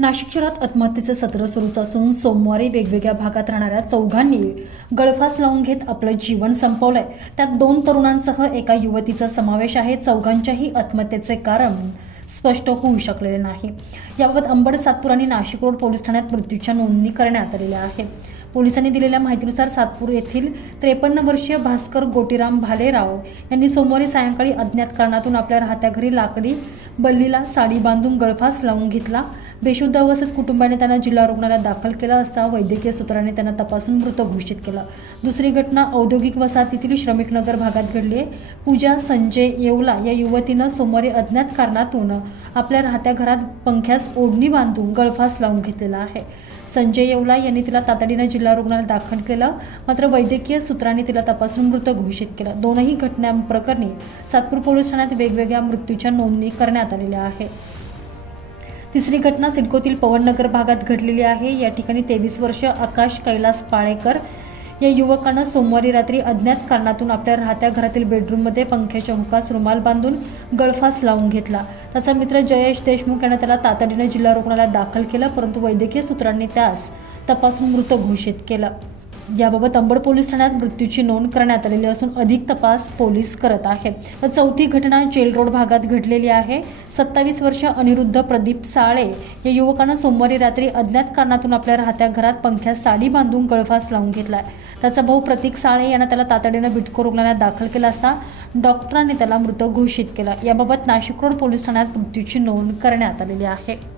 नाशिक शहरात आत्महत्येचं सत्र सुरूच असून सोमवारी वेगवेगळ्या भागात राहणाऱ्या चौघांनी गळफास लावून घेत आपलं जीवन संपवलंय. त्यात दोन तरुणांसह एका युवतीचा समावेश आहे. चौघांच्याही आत्महत्येचे कारण स्पष्ट होऊ शकलेले नाही. याबाबत अंबड सातपूर आणि नाशिक रोड पोलीस ठाण्यात मृत्यूच्या नोंदणी करण्यात आलेल्या आहे. पोलिसांनी दिलेल्या माहितीनुसार सातपूर येथील त्रेपन्न वर्षीय भास्कर गोटीराम भालेराव यांनी सोमवारी सायंकाळी अज्ञात कारणातून आपल्या राहत्या घरी लाकडी बल्लीला साडी बांधून गळफास लावून घेतला. बेशुद्ध अवस्थेत कुटुंबाने त्यांना जिल्हा रुग्णालयात दाखल केला असता वैद्यकीय सूत्रांनी त्यांना तपासून मृत घोषित केलं. दुसरी घटना औद्योगिक वसाहतीतील श्रमिकनगर भागात घडली. आहे पूजा संजय येवला या युवतीनं सोमवारी अज्ञात कारणातून आपल्या राहत्या घरात पंख्यास ओढणी बांधून गळफास लावून घेतलेला आहे. संजय येवला यांनी तिला तातडीनं जिल्हा रुग्णालयात दाखल केलं मात्र वैद्यकीय सूत्रांनी तिला तपासून मृत घोषित केलं. दोनही घटनांप्रकरणी सातपूर पोलीस ठाण्यात वेगवेगळ्या मृत्यूच्या नोंदणी करण्यात आलेल्या आहे तिसरी घटना सिडकोतील पवननगर भागात घडलेली आहे. या ठिकाणी तेवीस वर्ष आकाश कैलास पाळेकर या युवकानं सोमवारी रात्री अज्ञात कारणातून आपल्या राहत्या घरातील बेडरूममध्ये पंख्याच्या हुकास रुमाल बांधून गळफास लावून घेतला. त्याचा मित्र जयेश देशमुख यानं त्याला तातडीनं जिल्हा रुग्णालयात दाखल केलं परंतु वैद्यकीय सूत्रांनी त्यास तपासून मृत घोषित केलं. याबाबत अंबड पोलीस ठाण्यात मृत्यूची नोंद करण्यात आलेली असून अधिक तपास पोलीस करत आहेत. तर चौथी घटना जेल रोड भागात घडलेली आहे. सत्तावीस वर्ष अनिरुद्ध प्रदीप साळे या युवकानं सोमवारी रात्री अज्ञात कारणातून आपल्या राहत्या घरात पंख्यात साडी बांधून गळफास लावून घेतला त्याचा भाऊ प्रतीक साळे यानं त्याला तातडीनं बिटको रुग्णालयात दाखल केला असता डॉक्टरांनी त्याला मृत घोषित केला. याबाबत नाशिक रोड पोलीस ठाण्यात मृत्यूची नोंद करण्यात आलेली आहे.